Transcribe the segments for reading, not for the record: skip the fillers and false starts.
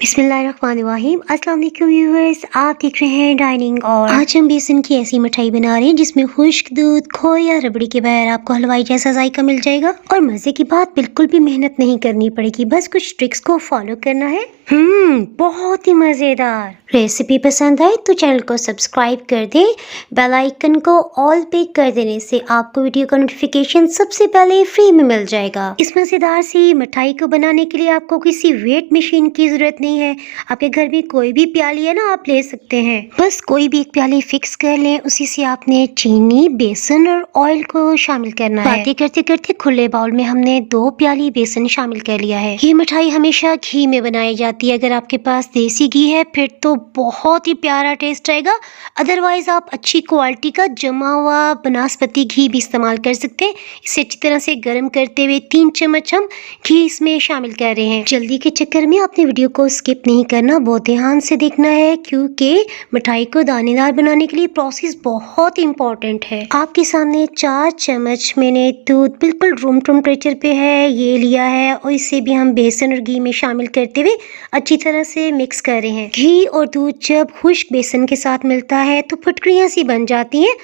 बिस्मिल्लाहिर्रहमानिर्रहीम। अस्सलाम वालेकुम व्यूअर्स, आप देख रहे हैं डाइनिंग। और आज हम बेसन की ऐसी मिठाई बना रहे हैं जिसमें खुश्क दूध, खोया या रबड़ी के बगैर आपको हलवाई जैसा जायका मिल जाएगा। और मजे की बात, बिल्कुल भी मेहनत नहीं करनी पड़ेगी, बस कुछ ट्रिक्स को फॉलो करना है। बहुत ही मजेदार। रेसिपी पसंद आए तो चैनल को सब्सक्राइब कर दें, बेल आइकन को ऑल पे कर देने से आपको वीडियो का नोटिफिकेशन सबसे पहले फ्री में मिल जाएगा। इस मजेदार सी मिठाई को बनाने के लिए आपको किसी वेट मशीन की जरूरत नहीं है। आपके घर में कोई भी प्याली है ना, आप ले सकते हैं। बस कोई भी एक प्याली फिक्स कर लें, उसी से आपने चीनी, बेसन और ऑयल को शामिल करना है। बातें करते करते खुले बाउल में हमने 2 प्याली बेसन शामिल कर लिया है। ये मिठाई हमेशा घी में बनाई जाती है। अगर आपके पास देसी घी है फिर तो बहुत ही प्यारा टेस्ट आएगा, अदरवाइज आप अच्छी क्वालिटी का जमा हुआ बनास्पति घी भी इस्तेमाल कर सकते हैं। इसे अच्छी तरह से गर्म करते हुए 3 चम्मच हम घी इसमें शामिल कर रहे हैं। जल्दी के चक्कर में आपने वीडियो को स्किप नहीं करना, बहुत ध्यान से देखना है, क्योंकि मिठाई को दानेदार बनाने के लिए प्रोसेस बहुत इंपॉर्टेंट है। आपके सामने 4 चम्मच मैंने दूध बिल्कुल रूम टेम्परेचर पे है ये लिया है, और इसे भी हम बेसन और घी में शामिल करते हुए अच्छी तरह से मिक्स कर रहे हैं। घी और दूध जब खुश्क बेसन के साथ मिलता है तो फटकरियां सी बन जाती हैं।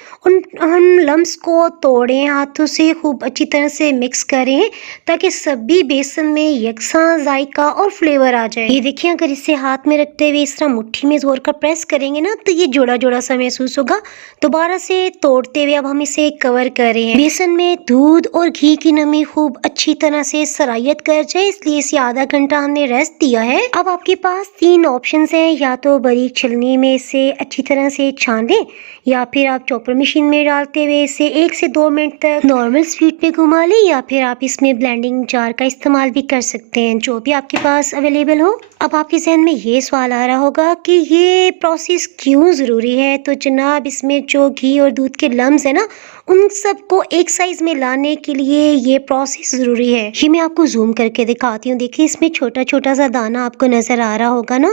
हम लम्स को तोड़ें, हाथों से खूब अच्छी तरह से मिक्स करें ताकि सभी बेसन में यकसा जायका और फ्लेवर आ जाए। ये देखिए, अगर इसे हाथ में रखते हुए इस तरह मुट्ठी में जोर कर प्रेस करेंगे ना तो ये जोड़ा जोड़ा सा महसूस होगा। दोबारा से तोड़ते हुए अब हम इसे कवर कर रहे हैं। बेसन में दूध और घी की नमी खूब अच्छी तरह से सरायत कर जाए, इसलिए इसे आधा घंटा हमने रेस्ट दिया है। अब आपके पास 3 ऑप्शंस हैं, या तो बारीक छलनी में इसे अच्छी तरह से छान लें, या फिर आप चॉपर मशीन में डालते हुए इसे 1 से 2 मिनट तक नॉर्मल स्पीड पे घुमा लें, या फिर आप इसमें ब्लेंडिंग जार का इस्तेमाल भी कर सकते हैं, जो भी आपके पास अवेलेबल हो। अब आपके जहन में ये सवाल आ रहा होगा कि ये प्रोसेस क्यों ज़रूरी है। तो जनाब, इसमें जो घी और दूध के लम्स है ना, उन सबको एक साइज में लाने के लिए ये प्रोसेस ज़रूरी है। ये मैं आपको जूम करके दिखाती हूँ। देखिए, इसमें छोटा छोटा सा दाना आपको नज़र आ रहा होगा ना।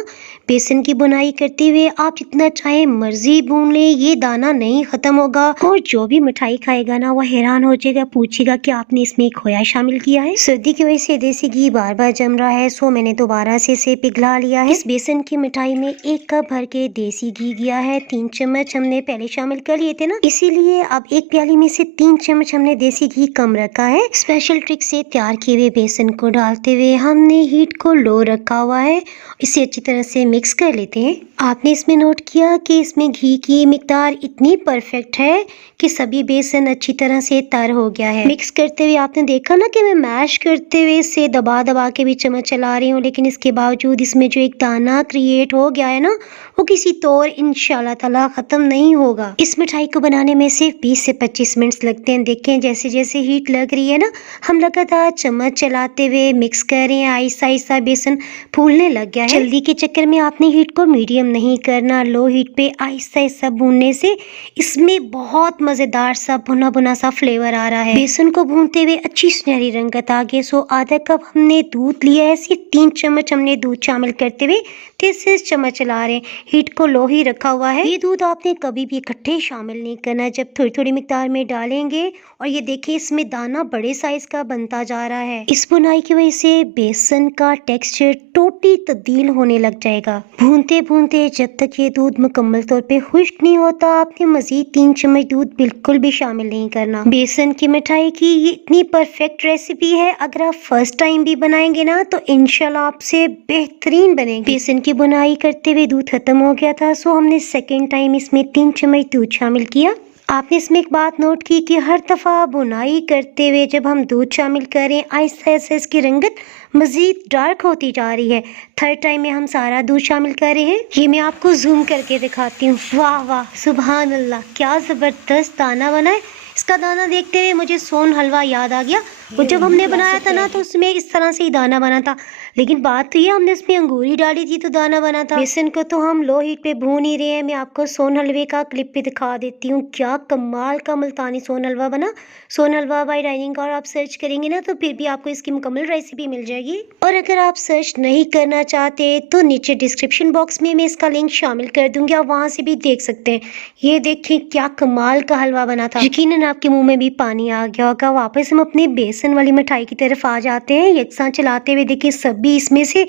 बेसन की बुनाई करते हुए आप जितना चाहे मर्जी भून लें, ये दाना नहीं ख़त्म होगा। और जो भी मिठाई खाएगा ना, वो हैरान हो जाएगा, पूछेगा कि आपने इसमें खोया शामिल किया है। सर्दी की वजह से देसी घी बार बार जम रहा है, सो मैंने दोबारा से इसे पिघला लिया है। इस बेसन की मिठाई में 1 कप भर के देसी घी गया है। 3 चम्मच हमने पहले शामिल कर लिए थे ना, इसीलिए अब 1 प्याली में से 3 चम्मच हमने देसी घी कम रखा है। स्पेशल ट्रिक से तैयार किए हुए बेसन को डालते हुए हमने हीट को लो रखा हुआ है। इसे अच्छी तरह से मिक्स कर लेते हैं। आपने इसमें नोट किया कि इसमें घी की मिकदार इतनी परफेक्ट है कि सभी बेसन अच्छी तरह से तर हो गया है। मिक्स करते हुए आपने देखा ना कि मैं मैश करते हुए इसे दबा दबा के भी चम्मच चला रही हूँ, लेकिन इसके बावजूद इसमें जो एक दाना क्रिएट हो गया है ना, वो किसी तौर इंशाल्लाह ताला खत्म नहीं होगा। इस मिठाई को बनाने में सिर्फ 20 से 25 मिनट लगते हैं। देखें, जैसे जैसे हीट लग रही है ना, हम लगातार चम्मच चलाते हुए मिक्स कर रहे हैं। आहिस्ता आहिस्ता बेसन फूलने लग गया है। जल्दी के चक्कर में आपने हीट को मीडियम नहीं करना, लो हीट पे आहिस्ता आहिस्ता भूनने से इसमें बहुत मजेदार सा भुना भुना सा फ्लेवर आ रहा है। बेसन को भूनते हुए अच्छी सुनहरी रंगत आ गई। सो आधा कप हमने दूध लिया है, सिर्फ 3 चम्मच हमने दूध शामिल करते हुए 3 चम्मच चला रहे हैं। हीट को लो ही रखा हुआ है। ये दूध आपने कभी भी इकट्ठे शामिल नहीं करना, जब थोड़ी थोड़ी मिकदार में डालेंगे। और ये देखिए, इसमें दाना बड़े साइज का बनता जा रहा है। इस बुनाई की वजह से बेसन का टेक्सचर टोटली तब्दील होने लग जाएगा। भूनते भूनते जब तक ये दूध मुकम्मल तौर पे खुश्क नहीं होता, आपने मजीद 3 चम्मच दूध बिल्कुल भी शामिल नहीं करना। बेसन की मिठाई की ये इतनी परफेक्ट रेसिपी है, अगर आप फर्स्ट टाइम भी बनाएंगे ना तो इंशाल्लाह आपसे बेहतरीन बनेगी। बेसन की बुनाई करते हुए दूध खत्म हो गया था, सो हमने सेकेंड टाइम इसमें 3 चम्मच दूध शामिल किया। आपने इसमें एक बात नोट की कि हर दफ़ा बुनाई करते हुए जब हम दूध शामिल करें, आहिस्ता आहिस्ता इसकी रंगत मज़ीद डार्क होती जा रही है। थर्ड टाइम में हम सारा दूध शामिल कर रहे हैं। ये मैं आपको जूम करके दिखाती हूँ। वाह वाह, सुभान अल्लाह, क्या ज़बरदस्त दाना बना है। इसका दाना देखते हुए मुझे सोन हलवा याद आ गया। वो जब हमने बनाया था ना तो उसमें इस तरह से ही दाना बना था, लेकिन बात तो ये, हमने उसमें अंगूरी डाली थी तो दाना बना था। बेसन को तो हम लो हीट पे भून ही रहे हैं। मैं आपको सोन हलवे का क्लिप भी दिखा देती हूँ। क्या कमाल का मुल्तानी सोन हलवा बना। सोन हलवा बाय डाइनिंग और आप सर्च करेंगे ना तो फिर भी आपको इसकी मुकम्मल रेसिपी मिल जाएगी। और अगर आप सर्च नहीं करना चाहते तो नीचे डिस्क्रिप्शन बॉक्स में मैं इसका लिंक शामिल कर दूंगी, आप वहाँ से भी देख सकते हैं। ये देखिए, क्या कमाल का हलवा बना था। यकीनन आपके मुंह में भी पानी आ गया होगा। वापस हम अपने बेसन बेसन वाली मिठाई की तरफ आ जाते हैं। यकसां चलाते हुए देखिए सभी इसमें से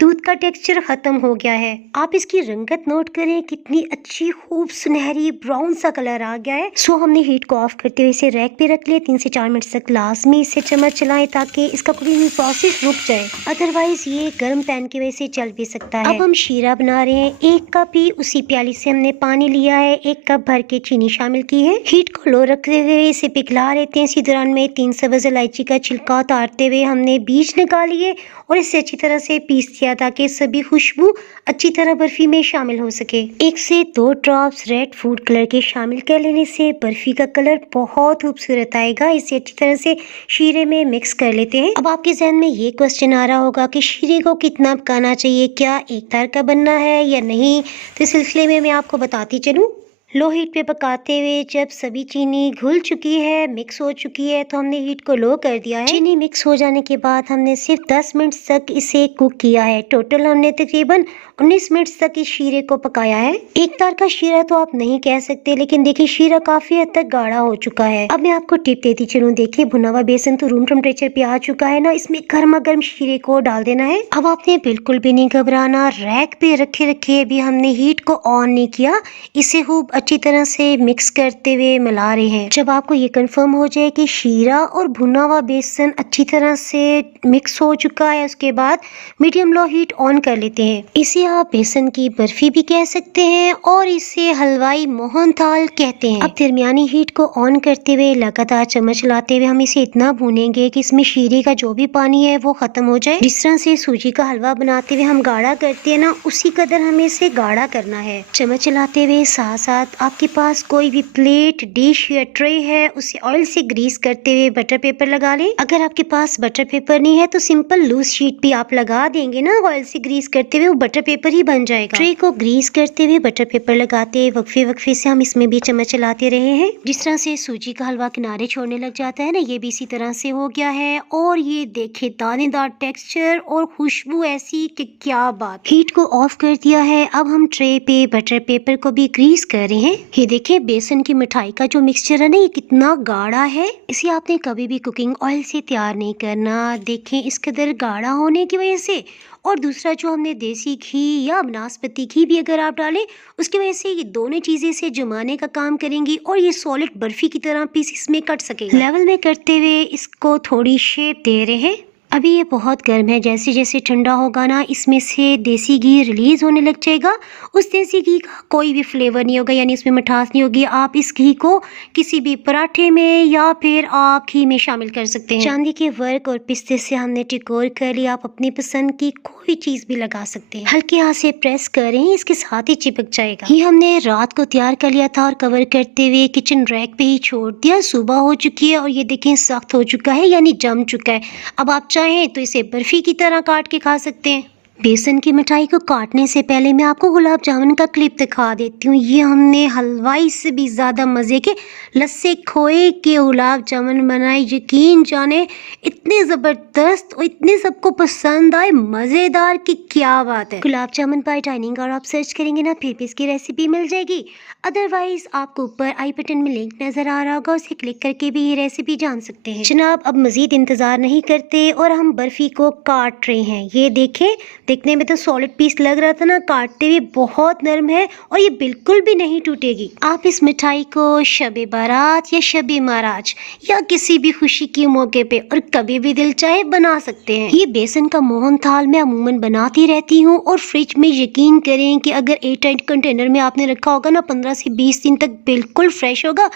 दूध का टेक्सचर खत्म हो गया है। आप इसकी रंगत नोट करें, कितनी अच्छी खूब सुनहरी ब्राउन सा कलर आ गया है। सो हमने हीट को ऑफ करते हुए इसे रैक पे रख लिया। 3 से 4 मिनट तक लाजमी इसे चम्मच चलाएं ताकि इसका कुकिंग प्रोसेस रुक जाए, अदरवाइज ये गर्म पैन की वजह से जल भी सकता है। अब हम शीरा बना रहे हैं। 1 कप ही उसी प्याली से हमने पानी लिया है, 1 कप भर के चीनी शामिल की है। हीट को लो रखते हुए इसे पिघला लेते हैं। इसी दौरान में 3 सब्ज इलायची का छिलका उतारते हुए हमने बीज निकालिए और इसे अच्छी तरह से पीस दिया ताकि सभी खुशबू अच्छी तरह बर्फी में शामिल हो सके। 1 से 2 ड्रॉप्स रेड फूड कलर के शामिल कर लेने से बर्फी का कलर बहुत खूबसूरत आएगा। इसे अच्छी तरह से शीरे में मिक्स कर लेते हैं। अब आपके जहन में ये क्वेश्चन आ रहा होगा कि शीरे को कितना पकाना चाहिए, क्या एक तार का बनना है या नहीं। तो इस सिलसिले में मैं आपको बताती चलूँ। लो हीट पे पकाते हुए जब सभी चीनी घुल चुकी है, मिक्स हो चुकी है, तो हमने हीट को लो कर दिया है। चीनी मिक्स हो जाने के बाद हमने सिर्फ 10 मिनट तक इसे कुक किया है। टोटल हमने तकरीबन 19 मिनट तक इस शीरे को पकाया है। एक तार का शीरा तो आप नहीं कह सकते, लेकिन देखिए शीरा काफी हद तक गाढ़ा हो चुका है। अब मैं आपको टिप देती चलूं। देखिए भुना हुआ बेसन तो रूम टेम्परेचर पे आ चुका है ना, इसमें गर्मा गर्म शीरे को डाल देना है। अब आपने बिल्कुल भी नहीं घबराना। रैक पे रखे रखे अभी हमने हीट को ऑन नहीं किया, इसे खूब अच्छी तरह से मिक्स करते हुए मिला रहे हैं। जब आपको ये कंफर्म हो जाए कि शीरा और भुना हुआ बेसन अच्छी तरह से मिक्स हो चुका है, उसके बाद मीडियम लो हीट ऑन कर लेते हैं। इसे आप बेसन की बर्फी भी कह सकते हैं और इसे हलवाई मोहनथाल कहते हैं। अब दरमियानी हीट को ऑन करते हुए लगातार चम्मच चलाते हुए हम इसे इतना भूनेंगे कि इसमें शीरे का जो भी पानी है वो खत्म हो जाए। जिस तरह से सूजी का हलवा बनाते हुए हम गाढ़ा करते हैं ना, उसी कदर हमें इसे गाढ़ा करना है। चम्मच चलाते हुए साथ साथ आपके पास कोई भी प्लेट, डिश या ट्रे है, उसे ऑयल से ग्रीस करते हुए बटर पेपर लगा लें। अगर आपके पास बटर पेपर नहीं है तो सिंपल लूज शीट भी आप लगा देंगे ना ऑयल से ग्रीस करते हुए, वो बटर पेपर ही बन जाएगा। ट्रे को ग्रीस करते हुए बटर पेपर लगाते वक्फे वक्फे से हम इसमें भी चम्मच चलाते रहे हैं। जिस तरह से सूजी का हलवा किनारे छोड़ने लग जाता है ना, ये भी इसी तरह से हो गया है। और ये देखिए दानेदार टेक्सचर और खुशबू ऐसी कि क्या बात। हीट को ऑफ कर दिया है। अब हम ट्रे पे बटर पेपर को भी ग्रीस कर रहे हैं। ये देखिए बेसन की मिठाई का जो मिक्सचर है ना, ये कितना गाढ़ा है। इसे आपने कभी भी कुकिंग ऑयल से तैयार नहीं करना। देखें इस कदर गाढ़ा होने की वजह से, और दूसरा जो हमने देसी घी या नाशपाती घी भी अगर आप डालें, उसकी वजह से ये दोनों चीजें से जमाने का काम करेंगी और ये सॉलिड बर्फी की तरह पीसेस में कट सकेगा। लेवल में करते हुए इसको थोड़ी शेप दे रहे हैं। अभी ये बहुत गर्म है, जैसे जैसे ठंडा होगा ना, इसमें से देसी घी रिलीज होने लग जाएगा। उस देसी घी का कोई भी फ्लेवर नहीं होगा, यानी इसमें मिठास नहीं होगी। आप इस घी को किसी भी पराठे में या फिर आप घी में शामिल कर सकते हैं। चांदी के वर्क और पिस्ते से हमने टिकोर कर लिया। आप अपनी पसंद की कोई चीज भी लगा सकते हैं। हल्के हाथ से प्रेस करें, इसके साथ ही चिपक जाएगा। ये हमने रात को तैयार कर लिया था और कवर करते हुए किचन रैक पे ही छोड़ दिया। सुबह हो चुकी है और ये देखें सख्त हो चुका है, यानी जम चुका है। अब आप चाहें तो इसे बर्फी की तरह काट के खा सकते हैं। बेसन की मिठाई को काटने से पहले मैं आपको गुलाब जामुन का क्लिप दिखा देती हूँ। ये हमने हलवाई से भी ज़्यादा मज़े के लस्से खोए के गुलाब जामुन बनाए। यकीन जाने इतने ज़बरदस्त और इतने सबको पसंद आए, मज़ेदार की क्या बात है। गुलाब जामुन बाय डाइनिंग और आप सर्च करेंगे ना, फिर भी इसकी रेसिपी मिल जाएगी। अदरवाइज आपको ऊपर आई बटन में लिंक नज़र आ रहा होगा, उसे क्लिक करके भी ये रेसिपी जान सकते हैं। जनाब अब मज़ीद इंतज़ार नहीं करते और हम बर्फ़ी को काट रहे हैं। ये देखें, देखने में तो सॉलिड पीस लग रहा था ना, काटते हुए बहुत नरम है और ये बिल्कुल भी नहीं टूटेगी। आप इस मिठाई को शबे बारात या शबे महाराज या किसी भी खुशी के मौके पे और कभी भी दिल चाहे बना सकते हैं। ये बेसन का मोहनथाल मैं अमूमन बनाती रहती हूँ और फ्रिज में यकीन करें कि अगर एयरटाइट कंटेनर में आपने रखा होगा ना, 15 से 20 दिन तक बिल्कुल फ्रेश होगा।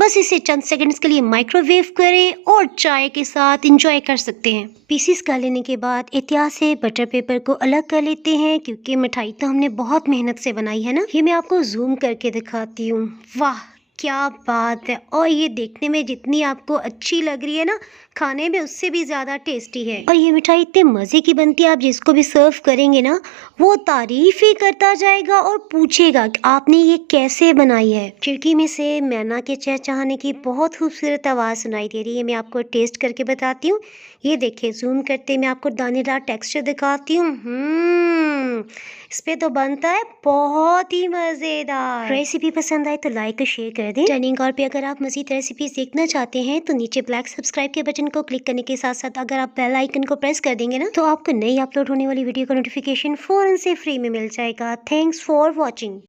बस इसे चंद सेकंड्स के लिए माइक्रोवेव करें और चाय के साथ इंजॉय कर सकते हैं। पीसीस कर लेने के बाद एहतियात से बटर पेपर को अलग कर लेते हैं, क्योंकि मिठाई तो हमने बहुत मेहनत से बनाई है ना। ये मैं आपको जूम करके दिखाती हूँ। वाह क्या बात है। और ये देखने में जितनी आपको अच्छी लग रही है ना, खाने में उससे भी ज़्यादा टेस्टी है। और ये मिठाई इतने मज़े की बनती है, आप जिसको भी सर्व करेंगे ना, वो तारीफ ही करता जाएगा और पूछेगा कि आपने ये कैसे बनाई है। खिड़की में से मैना के चहचहाने की बहुत खूबसूरत आवाज़ सुनाई दे रही है। मैं आपको टेस्ट करके बताती हूँ। ये देखिए जूम करते मैं आपको दानेदार टेक्सचर दिखाती हूँ। इस पे तो बनता है बहुत ही मजेदार। रेसिपी पसंद आए तो लाइक और शेयर कर दें। डाइनिंग हॉल पे अगर आप मजीद रेसिपीज देखना चाहते हैं तो नीचे ब्लैक सब्सक्राइब के बटन को क्लिक करने के साथ साथ अगर आप बेल आइकन को प्रेस कर देंगे ना तो आपको नई अपलोड होने वाली वीडियो का नोटिफिकेशन फौरन से फ्री में मिल जाएगा। Thanks for watching.